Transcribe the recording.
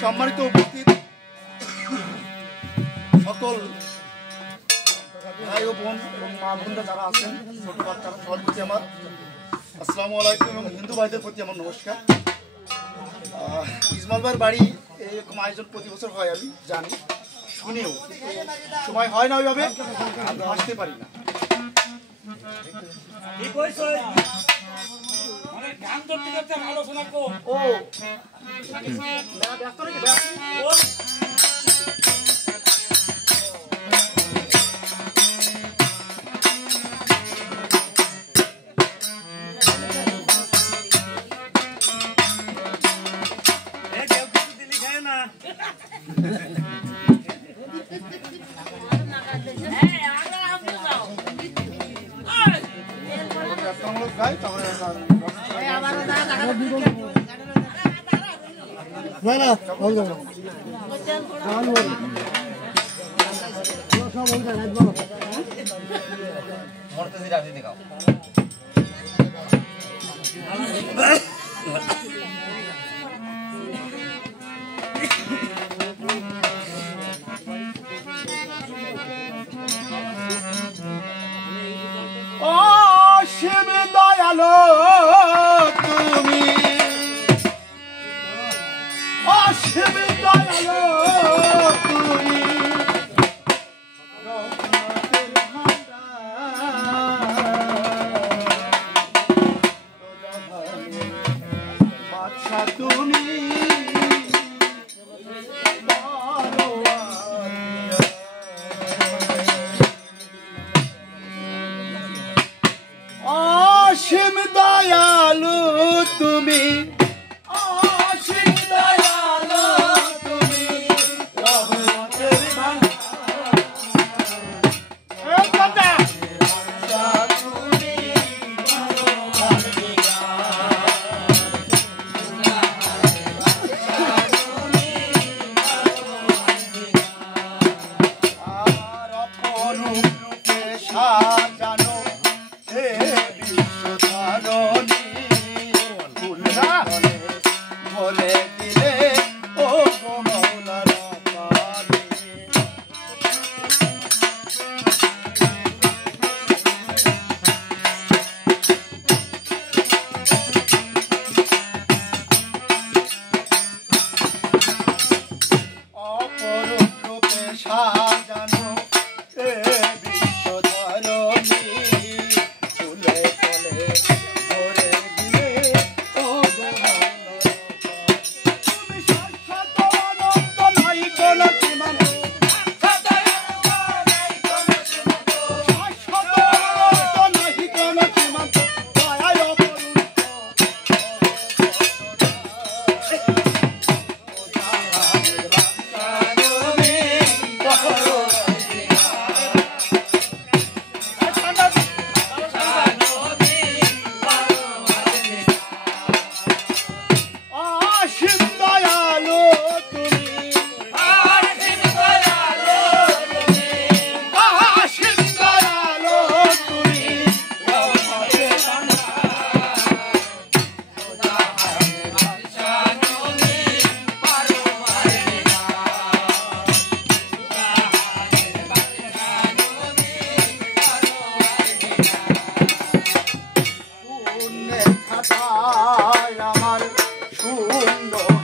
সম্মানিত উপস্থিত সকল ভাই ও বোন এবং মা বোনরা যারা আছেন, ছোট বাচ্চারা, সবার প্রতি আমার আসসালামু আলাইকুম এবং হিন্দু ভাইদের প্রতি আমার নমস্কার। ইসমাইল ভাইয়ের বাড়ি এরকম আয়োজন প্রতি বছর হয়, আমি জানি, শুনেও সময় হয় না, ওইভাবে আমি আসতে পারি না। ও ব্যস্ত নাকি ভাই? অসীম দয়ালো তুমি, অসীম দয়ালো তুমি, রহমতের ভান্ডার, বাদশা তুমি, অসীম দয়ালু তুমি, অসীম দয়ালু তুমি, রহমতের ভান্ডার, তুমি আর অপরূপ রূপে সাজানো হে বিশ্বধারণী, বলে দিলে ও গো মৌলা রাব্বানী। অপরূপ রূপে সাজানো হে বিশ্বধারণী, ফুলে ফলে ভরে দিলে ও গো মৌলা রাব্বানী। তুমি শাশ্বত অনন্ত, নাই কোনো সীমান্ত, শাশ্বত অনন্ত, নাই কোনো সীমান্ত, দয়ায় অপরূপ অসীম দয়ালু তুমি, অসীম দয়ালু তুমি, অসীম দয়ালু তুমি, রহমতের পুণ্যের খাতায় আমার সুন্দর